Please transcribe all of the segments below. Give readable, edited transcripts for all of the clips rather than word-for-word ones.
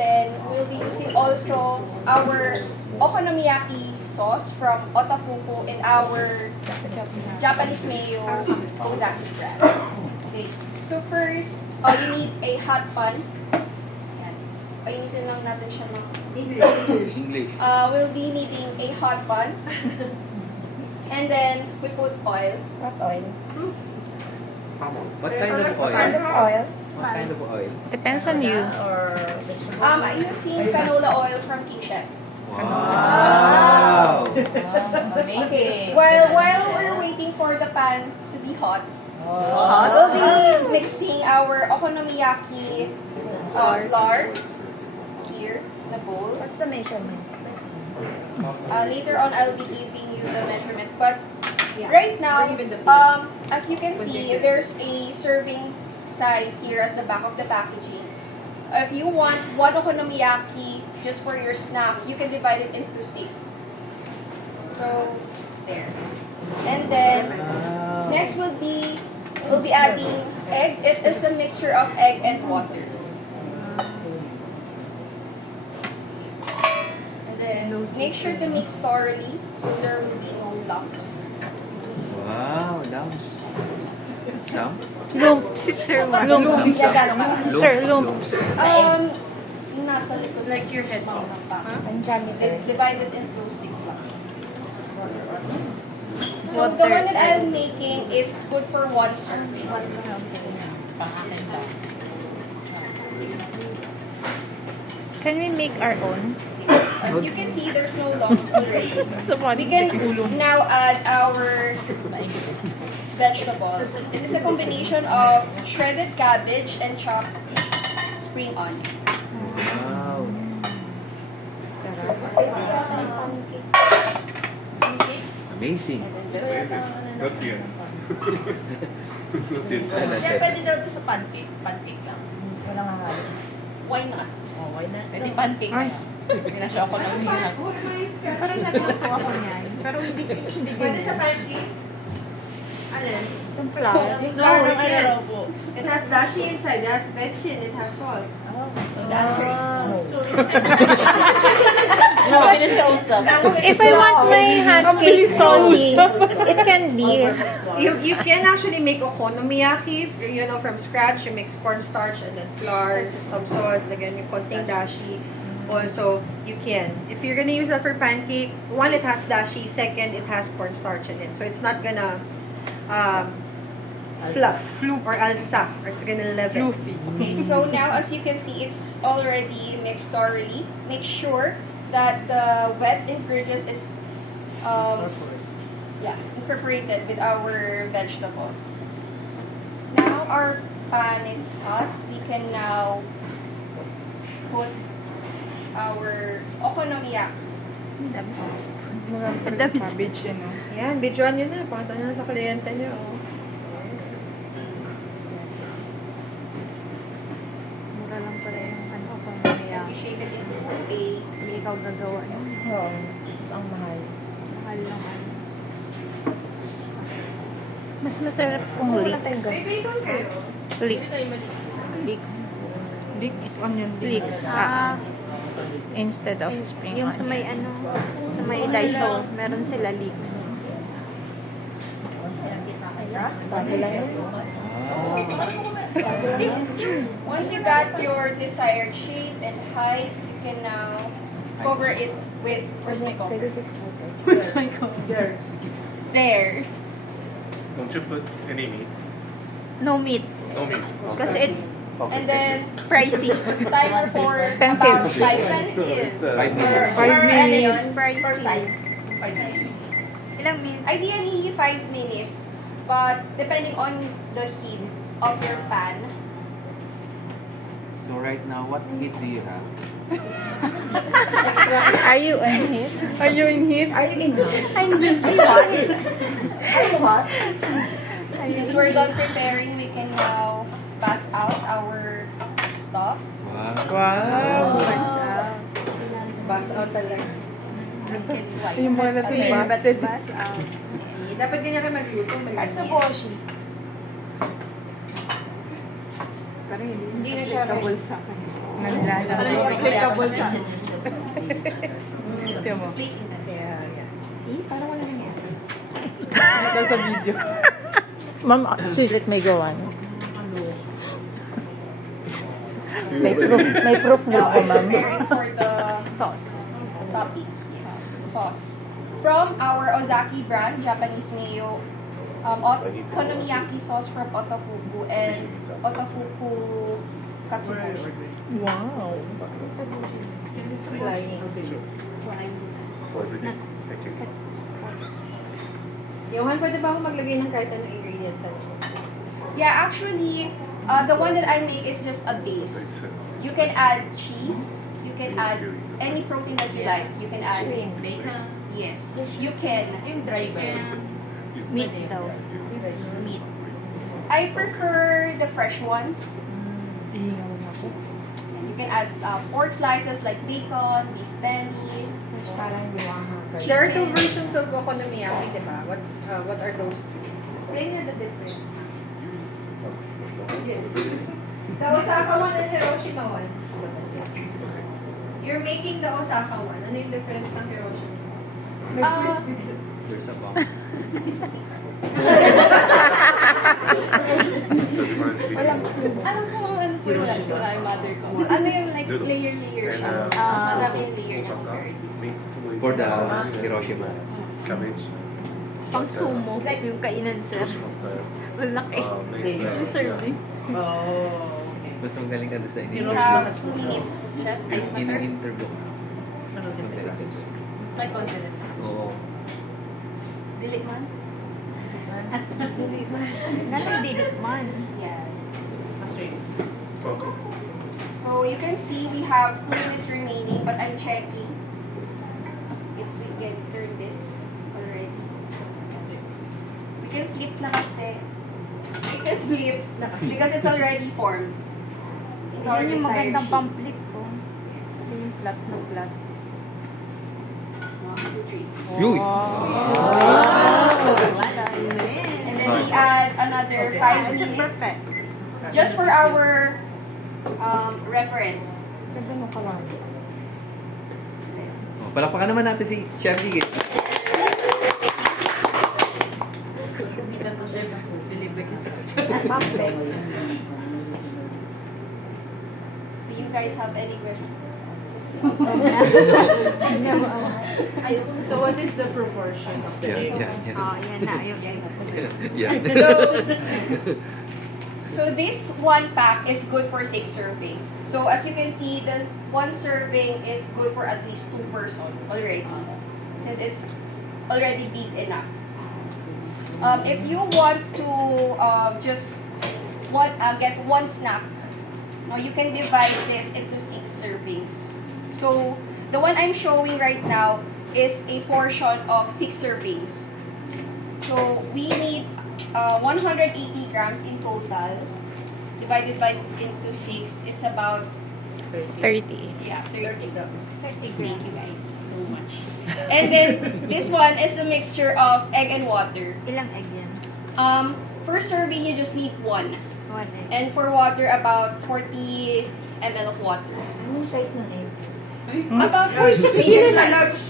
then we'll be using also our okonomiyaki sauce from Otafuku in our Japanese mayo ozaki brand. Okay. So first, you need a hot pan. Yan. Painitin lang natin siya ng English. we'll be needing a hot pan. And then we put oil. What oil? What kind of What kind oil? of oil? What kind of oil? Depends on you. Or vegetable? I'm using canola oil from King Chef. Wow! Okay. While we're waiting for the pan to be hot, we'll be mixing our okonomiyaki flour here in a bowl. What's the measurement? Later on, I'll be giving you the measurement. But right now, as you can see, there's a serving size here at the back of the packaging. If you want one okonomiyaki just for your snack, you can divide it into 6. So, there. And then, next we'll be adding egg. It is a mixture of egg and water. And then, make sure to mix thoroughly so there will be no lumps. Wow, lumps. Some? Lumps. Lumps. Sir, lumps. Nasa likod. Like your head. Andyan ito. Divided into 6 lang. So the one that I'm making is good for 1 serving. Can we make our own? As you can see, there's no lumps already. Somebody We can now add our vegetable. It is a combination of shredded cabbage and chopped spring onion. Wow. Amazing. Not yet. Siya pwede daw doon sa pancake. Pancake lang. Walang hahalo. Why not? Oh, why not? Pwede pancake na yan. Pinasya ko ng hihag. Parang nagluto ako niyan. Pero hindi pwede sa pancake. Ano yan? Itong flour. No, it can't. It has dashi inside. It has veggie and it has salt. So the answer is no. No, bilis ka usap. If I want my hot cake salty, it can be. You can actually make okonomiyaki, you know, from scratch. You mix cornstarch and then flour, some salt, lagyan yung konting dashi. Also, you can. If you're gonna use that for pancake, one, it has dashi. Second, it has cornstarch in it. So it's not gonna fluff or alsa, or it's gonna level. Okay, so now as you can see, it's already mixed thoroughly. Make sure that the wet ingredients is incorporated with our vegetable. Now our pan is hot. We can now put our okonomiyaki. Cabbage yun, no? Yan, videoan nyo na. Pakita nyo na sa kliyente nyo. Mura lang pala yung ano ko. We shape it into a Hindi ikaw gagawa. Oo. Tapos ang mahal. Mahal naman. Mas masarap kung So, wala leeks. tayong gas. Leeks. Leeks onion Leeks. Instead of spring Yung sa may onion. sa may Daiso, meron sila leeks. Bago lang yun. Once you got your desired shape and height, you can now cover it with, where's my cover? 36 footer. Where's my cover? There. Don't you put any meat? No meat. No meat. Kasi it's And then, pricey. timer for Expensive. about 5 minutes. 5 Or minutes. ano yun? Pricey. Per side. 5 minutes. Ilang minutes? Ideally, 5 minutes. But, depending on the heat of your pan. So right now, what heat do you have? Are you in here? Are you in heat? Are you in hot? Are you hot? Are you hot? Since we're done preparing, we can now pass out our stuff. Wow. Wow! Basta. Bus out talaga. We can wipe. Yung mga natin busted. Basta. Dapat ganyan kayo magluto. At sa boshi. Parang hindi Hindi na siya applicable sa akin. Applicable sa... Ito mo. Yeah. See? Parang wala nangyari. Sa video. Ma'am, sulit may gawa. No? May proof na Now po, I'm ma'am. preparing for the sauce. Toppings, yes. Sauce. From our Ozaki brand, Japanese mayo, okonomiyaki sauce from Otofuku and Otofuku katsuobushi. Wow. Flying. For everything. Thank you. Johan, pwede ba ako maglagay ng kahit anong ingredients sa Yeah, actually, the one that I make is just a base. You can add cheese. You can add any protein that you like. You can add Bacon. yes. You can. Yung dry bacon. Meat daw. Meat. I prefer the fresh ones. You can add pork slices like bacon, beef belly. There are two versions of okonomiyaki, di ba? What are those two? Explain the difference. Yes. The Osaka one and Hiroshima one. You're making the Osaka one. Ano yung difference ng Hiroshima? There's a bomb. It's a secret. So the one speaking. Alam ko ano po yung mother ko. Ano yung like layer siya. And, Mas madami yung layer ng Osaka varieties. mixed with For the Hiroshima. cabbage. Pang sumo. Yung kainan, sir. Hiroshima style. Malaki. Mixed Serving. Mas magaling ka doon sa We English. have 2 minutes. Chef, ay, In sir. interview. Mas may confidence. Oo. Dili man. Nalagdilit man. Yeah. Okay. So you can see we have 2 minutes remaining, but I'm checking if we can turn this already. We can flip na kasi. We can flip because it's already formed. In our Yan yung desired magandang shape. pamphlet ko. Ito yung flat na flat. 1, 2, 3. Yuy! And then we add another 5 minutes. Just for our reference. Oh, palakpakan naman natin si Chef Gigit. Kumita to chef. Delivery kita. Do you guys have any questions? So what is the proportion of the egg? Yeah. Oh, yan na. Yung Yeah. So this 1 pack is good for 6 servings. So as you can see, the 1 serving is good for at least 2 person already, since it's already big enough. If you want to get 1 snack, now you can divide this into 6 servings. So the one I'm showing right now is a portion of 6 servings. So we need 180 grams in total. Divided into 6, it's about 30. yeah 30 grams. Thank you guys so much. And then this one is a mixture of egg and water. ilang egg yan? For serving you just need 1, 1 egg. and for water about 40 ml of water. Anong size ng egg? About medium size.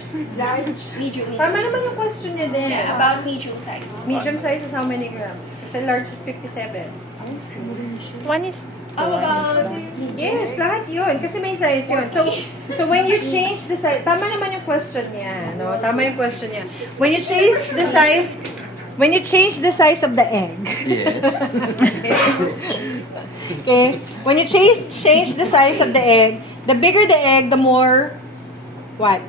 Medium. Tama naman yung question niya din. Yeah, about medium size. Medium size is how many grams? Kasi large is 57. One is About Yes, lahat yun. Kasi may size yun. So when you change the size, tama naman yung question niya. No? Tama yung question niya. When you change the size of the egg. Yes. Okay? When you change the size of the egg, the bigger the egg, the more what?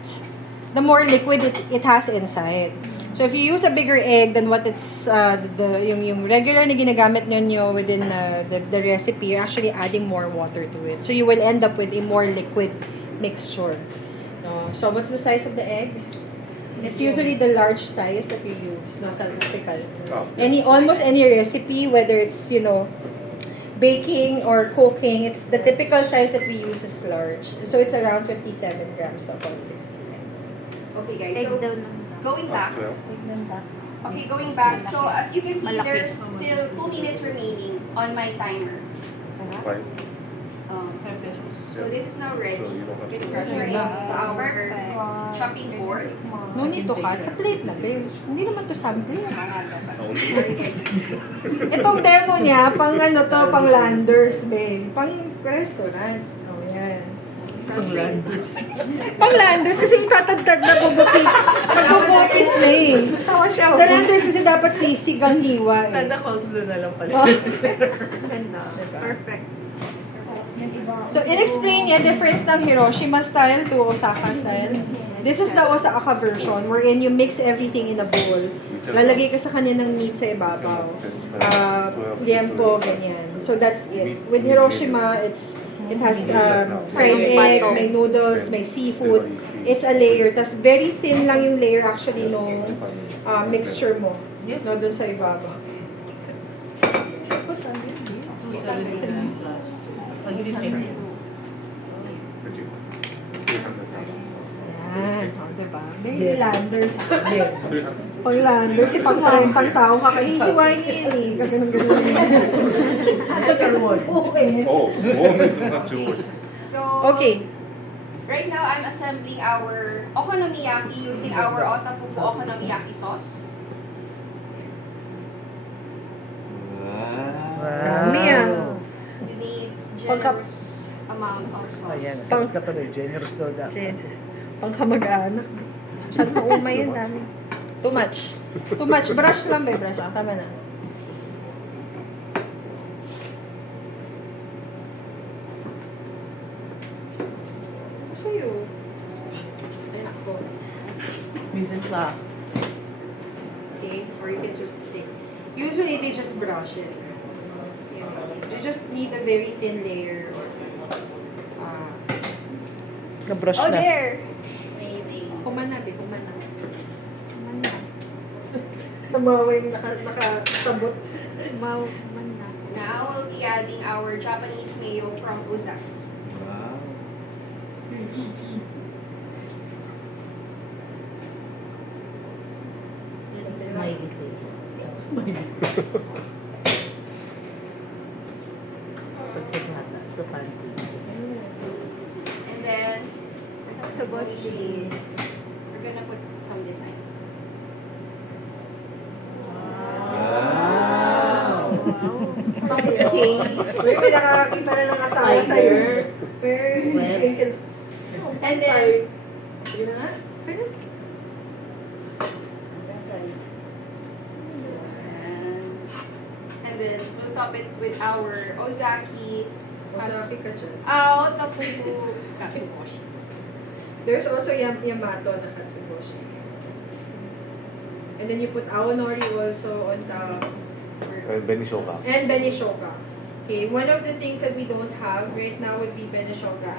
The more liquid it has inside. So if you use a bigger egg than what it's yung regular na ginagamit niyo within the recipe, you're actually adding more water to it. So you will end up with a more liquid mixture. No? So what's the size of the egg? It's usually the large size that you use, no, sa typical. Almost any recipe, whether it's, baking or cooking, it's the typical size that we use is large. So it's around 57 grams to about 60 grams. okay guys. Egg So daw lang. going back. 12. Okay, going back. So as you can see, Malaki. there's still 2 minutes remaining on my timer. 5. Um, So this is now ready. So you don't have We to- can transfer it to our chopping board. No need to cut. Sa plate na, Bel. Hindi naman to sample. Sorry guys. Itong demo niya, pang ano to, pang landers, Bel. Pang restaurant. Oh, yan. Pang landers kasi itatagtag na gugupit. Nagugupis na eh. Sa landers kasi dapat sisig ang hiwa eh. Sana coleslaw na lang pala. Oh. Ganda. Perfect. So, in-explain niya difference ng Hiroshima style to Osaka style. This is the Osaka version wherein you mix everything in a bowl. Lalagay ka sa kanya ng meat sa ibabaw. Liempo, ganyan. So, that's it. With Hiroshima, it has fried egg, may noodles, may seafood. It's a layer. Tas very thin lang yung layer actually nung mixture mo. No, dun sa ibabaw. Yan. O, diba? Very landers. 300. Pag landers, pag 30 tao ka, hihiwain niya yan eh. Ganun-ganun. Okay. Oh, warm is much worse. So, Okay. right now I'm assembling our okonomiyaki using our Otafuku okonomiyaki sauce. Dami ah. We need Pagka- generous amount of sauce. Ayan, sagot ka tuloy. Generous daw dapat. Pang kamag-anak. Siyas maumay yun, dami. Too much. Too much. Brush lang, be. Brush lang. Tama na. Ano sa'yo? Ay, nako. Mise en place. Okay? Or you can just take. Usually, they just brush it. You just need a very thin layer or Na-brush Oh, na. there! Amazing. kumana, be. Kumana. Namawa yung nakasabot. Wow, ganda. Now we'll be adding our Japanese mayo from Ozaki. Wow. Smiley face. Smiley. Pag sa bata, sa pancake. And then, Suboshi. we're gonna put some design. Okay. May nakakakita na ng asawa sa'yo. Very twinkle. And then, Sige na nga. Pwede. and then we'll top it with our Ozaki Ozaki ka dyan. Otafuku Katsuboshi. There's also Yamato na katsuboshi. And then you put aonori also on top. Benishoka. And benishoka. Okay, one of the things that we don't have right now would be benishoka.